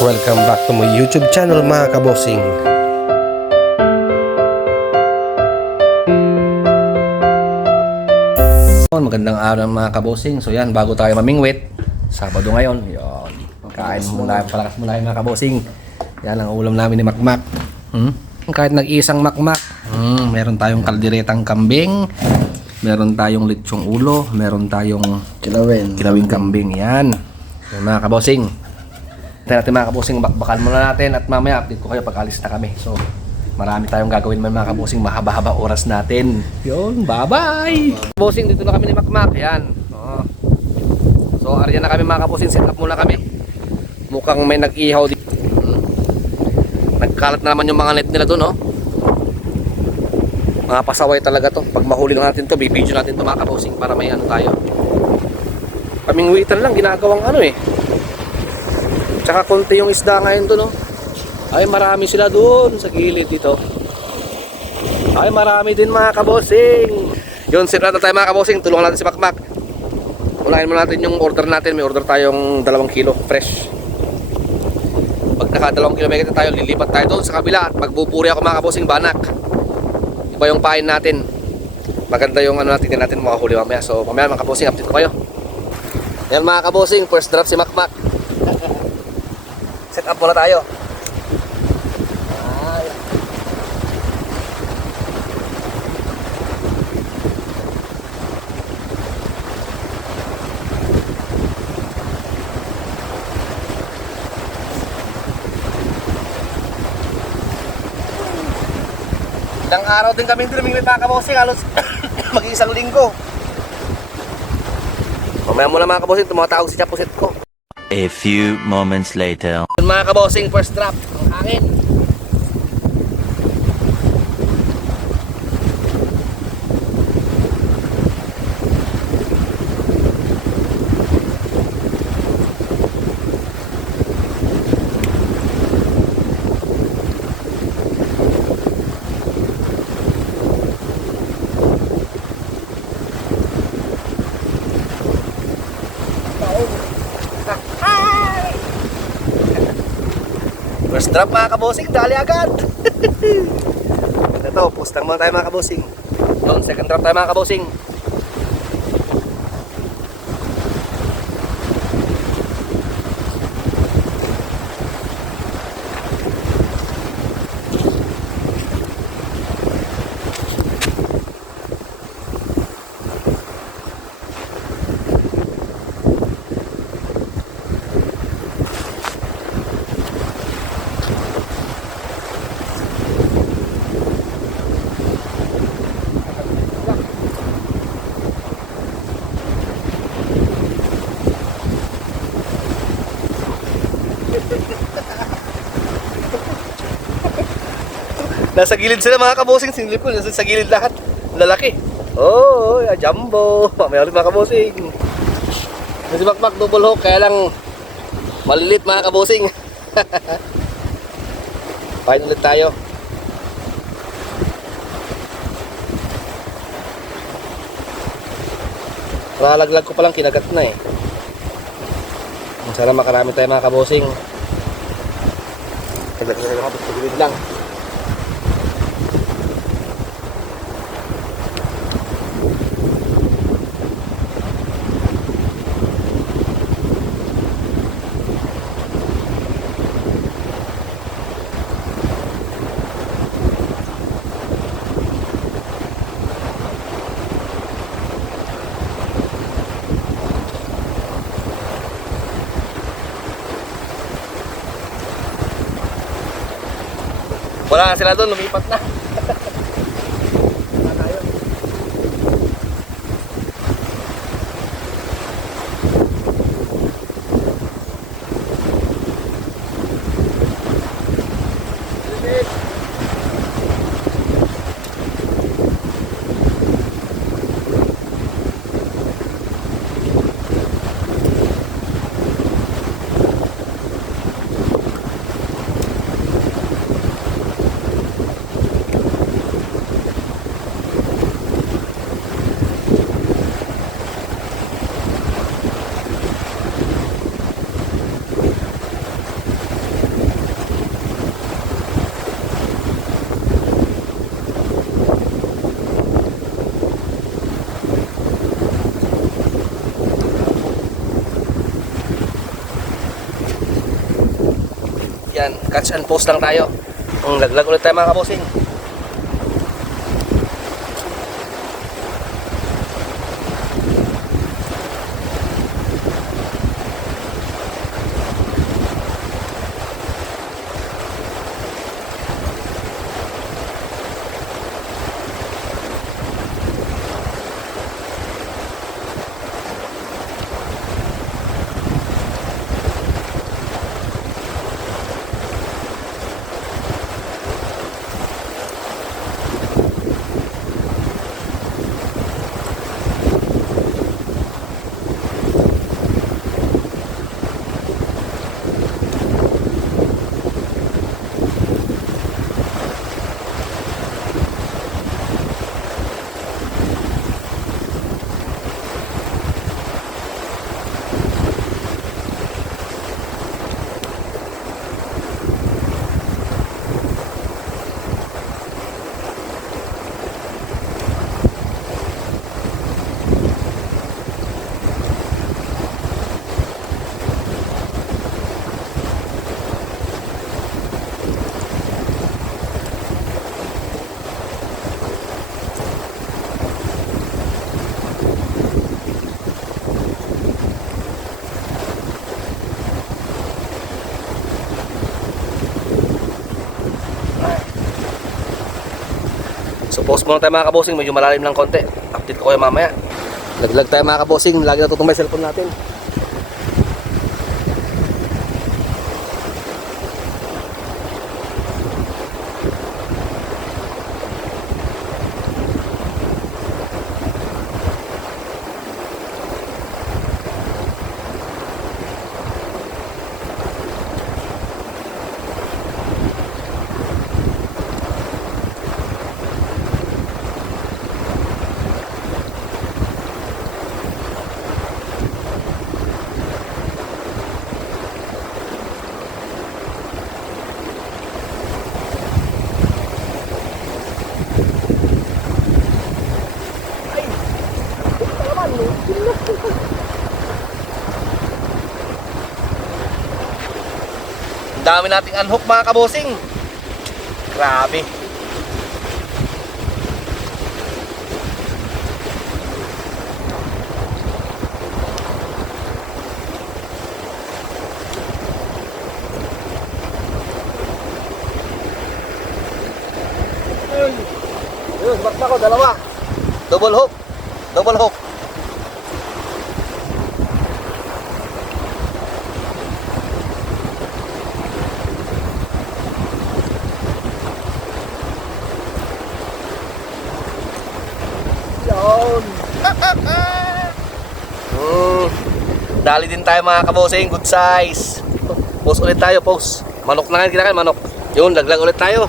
Welcome back to my YouTube channel mga kabosing. Magandang araw mga kabosing. So yan, bago tayo mamingwit, Sabado ngayon. Yon. Kain muna, palakas muna mga kabosing. Yan ang ulam namin ni Makmak. Kahit nag-iisang Makmak, meron tayong kalderetang kambing, meron tayong lechong ulo, meron tayong kilawing kambing. Yan. Yan mga kabosing. Natin mga kabosing, bakbakan muna natin at mamaya update ko kayo pag alis na kami. So marami tayong gagawin mga kabosing, mahaba-haba oras natin. Yun, bye-bye! Kabosing, dito na kami ni Makmak. Yan. So aryan na kami mga kabosing, set up muna kami. Mukhang may nag-ihaw dito. Nagkalat na naman yung mga net nila doon, mga pasaway talaga to. Pag mahuli lang natin to, bibidyo natin to mga kabosing para may ano tayo. Pamingwitan lang, ginagawang ano Tsaka konti yung isda ngayon doon, Ay marami sila doon sa gilid dito. Ay marami din mga kabosing. Yun, set na tayo mga kabosing. Tulungan natin si Makmak. Unahin muna natin yung order natin. May order tayong 2 kilo fresh. Pag naka 2 kilometer tayo, lilipat tayo doon sa kabila at magbuburi ako mga kabosing banak. Iba yung pain natin. Maganda yung ano natin, tingnan natin makahuli mamaya. So mamaya mga kabosing, update ko kayo. Yan mga kabosing, first drop si Makmak. Set up muna tayo. Ilang araw din kami lumingwit mga kabosing, halos mag-iisang linggo. Mamaya muna mga kabosing, tumatawag si Chapusit ko. A few moments later. Mga kabosing, first drop ang hangin. First drop mga kabosing, dali agad. Ito, pustang muna tayo mga kabosing. Doon, second drop tayo mga kabosing. Nasa gilid sila mga kabosing, sinilip ko, nasa sa gilid lahat. Lalaki. Oh, jumbo. Mamaya ulit mga kabosing. Si Makmak double hook, kaya lang malilit mga kabosing. Pahin ulit tayo. Lalaglag ko palang kinagat na Sana makarami tayo mga kabosing. Tagal-tagal ako, sa gilid lang. Wala na sila doon, lumipat na. Yan, catch and post lang tayo. Laglag ulit tayo mga kabosing. So pause muna tayo mga kabosing, medyo malalim lang konti. Update ko kayo mamaya. Laglag tayo mga kabosing, lagi natutumbay cellphone natin. Ang dami nating unhook mga kabosing. Grabe. Yun, bakba ko, dalawa. Double hook. Double hook. Yun. Dali din tayo mga kabosing, good size. Post ulit tayo, post. Manok na nga, kinakain manok. Yun, laglag ulit tayo.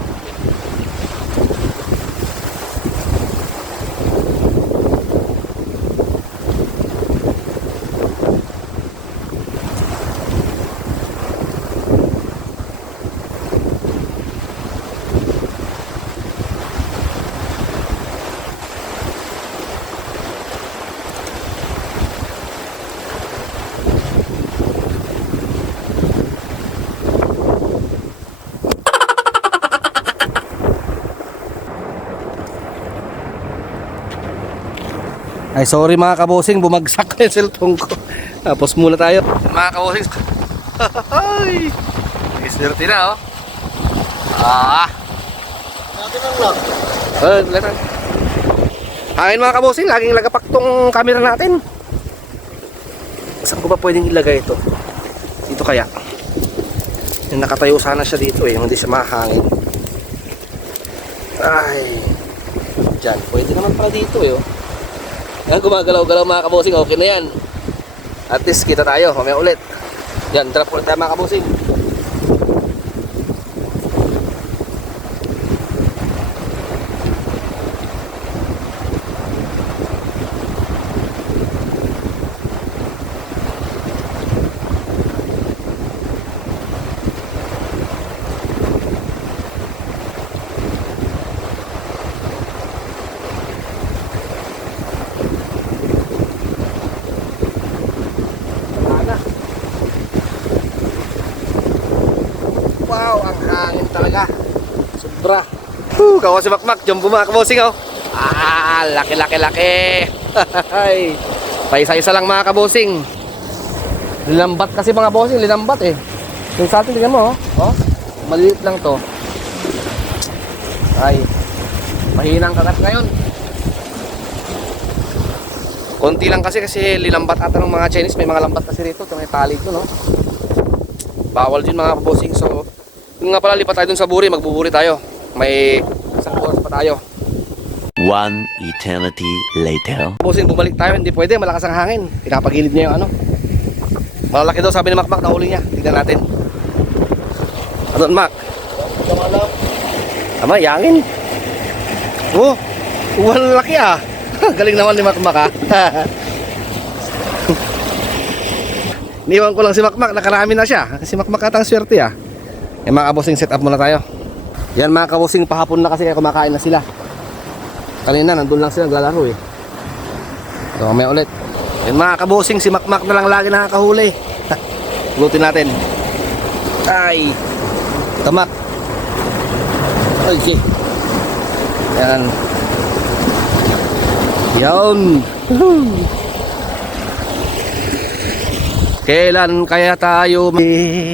Ay sorry mga kabosing, bumagsak yung cellphone ko. Tapos muna tayo. Mga kabosing. Ay, isnerti na oh. Natin ang lock. Latan. Ayun mga kabosing, laging lagapak tong camera natin. Saan ko ba pwedeng ilagay ito? Dito kaya. Yung nakatayo sana siya dito eh, hindi siya mahangin. Ay. Diyan, pwede naman pala dito eh oh. Gumagalaw-galaw mga kabosing, okay na yan. At least kita tayo, mamaya ulit. Yan, drop ulit tayo mga kabosing. talaga. Sobra. Kawa si Makmak, jumbo mga kabosing oh. Laki. Paisa-isa lang mga kabosing. Lilambat kasi mga bossing, lilambat eh. Yung sa atin, tingnan mo oh. Maliit lang to. Ay, mahinang kagat ngayon. Konti lang kasi lilambat ata ng mga Chinese. May mga lambat kasi rito, may tali ito no. Bawal din mga kabosing. So, yun nga pala, lipat tayo dun sa buri, magbuburi tayo. May isang oras pa tayo. One eternity later. Kabosing, bumalik tayo, hindi pwede, malakas ang hangin. Pinapagilid niya yung ano. Malalaki daw, sabi ni Makmak, nahuli niya. Tignan natin. Ano, Mak? Tama, yangin. Oh, wala laki ah. Galing naman ni Makmak ah. Niwan ko lang si Makmak, nakarami na siya. Si Makmak atang swerte ah. Mga kabosing, set up muna tayo. Yan mga kabosing, pahapon na kasi kaya kumakain na sila. Kanina, nandun lang sila naglalaro eh. So, may ulit. Yan mga kabosing, si Makmak na lang lagi nakakahuli. Lutin natin. Ay, tamak. Okay. Yan. Yan. Kailan kaya tayo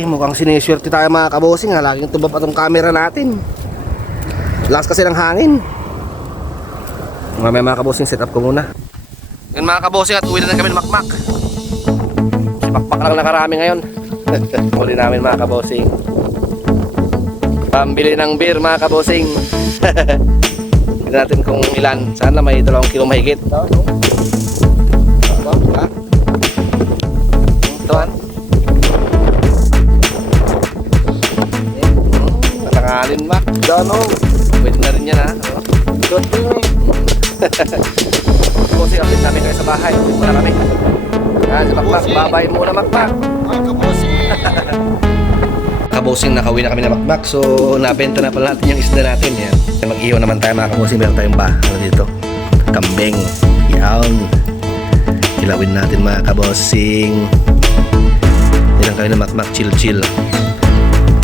mukhang siniswerte tayo mga kabosing ha? Laging tubab atong camera natin. Lakas kasi ng hangin. Mamaya mga kabosing, set up ko muna. Yan mga kabosing, at uwi na kami ng Makmak. Si Makmak lang nakarami ngayon. Huli namin mga kabosing. Pambili ng beer mga kabosing. Tignan natin kung ilan. Sana may 2 kilo mahigit. Ha? Itoan? Natangalin Mak. Dano. Pwede na rin yan ha. Kabosing, update namin kayo sa bahay. Uwi muna kami. Yan, si Makmak. Babay muna Makmak. Mga kabosing. Kabosing, nakauwi na kami na Makmak. So, nabenta na pala natin yung isda natin. Yan. Mag-ihaw naman tayo mga kabosing. Meron tayong dito. Kambing. Yan. Kilawin natin mga kabosing. Yan lang kami na Makmak. Chill.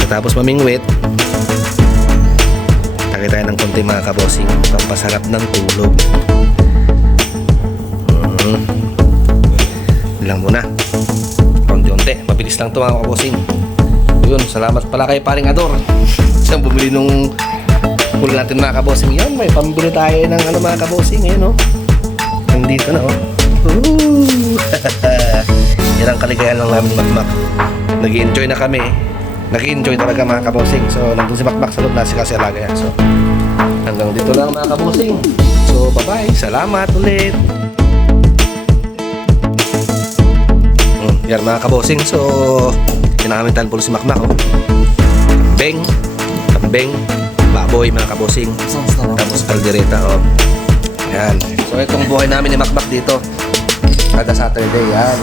Tapos mamingwit. Takay tayo ng konti mga kabosing. Pampasarap ng tulog. Lang muna. Konti-unti. Mabilis lang ito mga kabosing. Yun, salamat pala kay paring Ador. Siyang bumili nung huli natin mga kabosing. Yan, may pambili tayo ng ano mga kabosing. Ayan oh. Nandito na oh. Yan ang kaligayan lang namin ni Makmak. Nag-i-enjoy na kami. Nag-i-enjoy talaga mga kabosing. So, nandun si Makmak sa loob na si kasi alaga yan. So, hanggang dito lang mga kabosing. So, bye-bye. Salamat ulit. Yan mga kabosing. So, pinakamitan po si Makmak oh. Kambing, baboy mga kabosing. Tapos kaldereta oh. Yan. So itong buhay namin ni Makmak dito kada Saturday yan.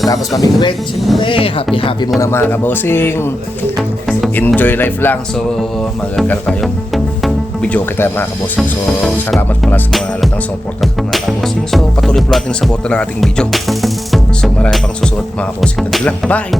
Tapos mamingwit. Siyempre, happy muna mga kabosing. Enjoy life lang. So magagala tayo. Video kita mga kabosing. So salamat pala sa mga lahat ng support mga kabosing. So patuloy po natin support ng ating video. So marami pang susunod mga kabosing. Tandila. Bye!